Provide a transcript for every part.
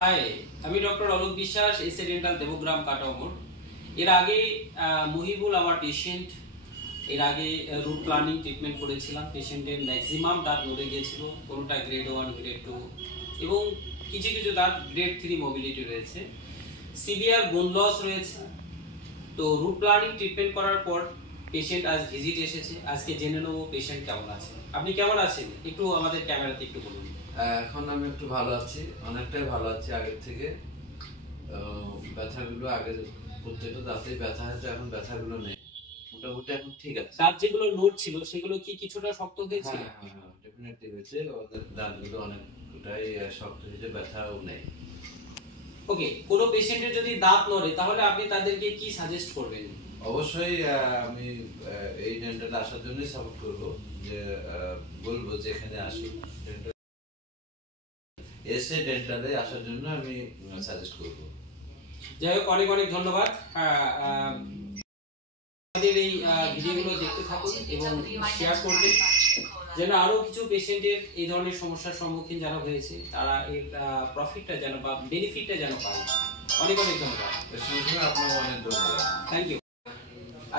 High, আমি doctor Alok বিশ্বাস, SA dental Debagram কাটাউমোর। এর আগে মহিবুল আমার পেশেন্ট। এর আগে রুট প্ল্যানিং ট্রিটমেন্ট করেছিলাম। পেশেন্টের ম্যাক্সিমাম দাঁত নড়ে গিয়েছিল, কোনোটা গ্রেড 1, গ্রেড 2 এবং কিছু কিছু দাঁত গ্রেড 3 মোবিলিটি রয়েছে, সিভিয়ার বোন লস রয়েছে। তো রুট প্ল্যানিং ট্রিটমেন্ট করার পর পেশেন্ট আজ ভিজিট এসেছে। আজকে জেনে নেবো পেশেন্ট কেমন আছে। আপনি কেমন আছেন? একটু আমাদের ক্যামেরাতে একটু বলুন। এখন আমি একটু ভালো আছি, অনেকটাই ভালো আছি আগের থেকে। ব্যথাগুলো আগে প্রত্যেকটা দাঁতেই ব্যথা হতো, এখন ব্যথাগুলো নেই, মোটামুটি এখন ঠিক আছে। দাঁত যেগুলো নড়ছিল সেগুলো কি কিছুটা শক্ত হয়েছে? হ্যাঁ, ডেফিনেটলি হয়েছে। ওদের দাঁতগুলো অনেকটাই শক্ত হয়েছে, ব্যথাও নেই। ওকে, কোন পেশেন্টের যদি দাঁত নড়ে তাহলে আপনি তাদেরকে কি সাজেস্ট করবেন? অবশ্যই আমি এই ডেন্টালে আসার জন্যই সাপোর্ট করবো, যে বলবো যে এখানে আসুন, এসে ডেন্টালে আসার জন্য আমি সাজেস্ট করবো। যাই হোক, অনেক অনেক ধন্যবাদ। আমাদের এই ভিডিওগুলো দেখতে থাকুন এবং শেয়ার করবেন, যেন আরো কিছু পেশেন্টের এই ধরনের সমস্যার সম্মুখীন যারা হয়েছে তারা এর প্রফিটটা যেন বা বেনিফিটটা যেন পায়। অনেক অনেক ধন্যবাদ। এর সঙ্গে আপনাকে অনেক ধন্যবাদ। Thank you.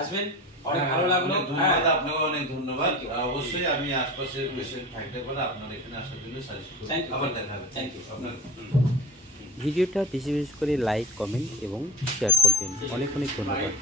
আসবেন, অনেক ভালো লাগলো। ধন্যবাদ, আপনাকে অনেক ধন্যবাদ। অবশ্যই আমি আশপাশের পেশেন্ট থাকতে পারে আপনার এখানে আসার জন্য সাজেস্ট করব। আবার দেখা হবে। Thank you. ভিডিওটা বেশি বেশি করে লাইক, কমেন্ট এবং শেয়ার করবেন। অনেক অনেক ধন্যবাদ।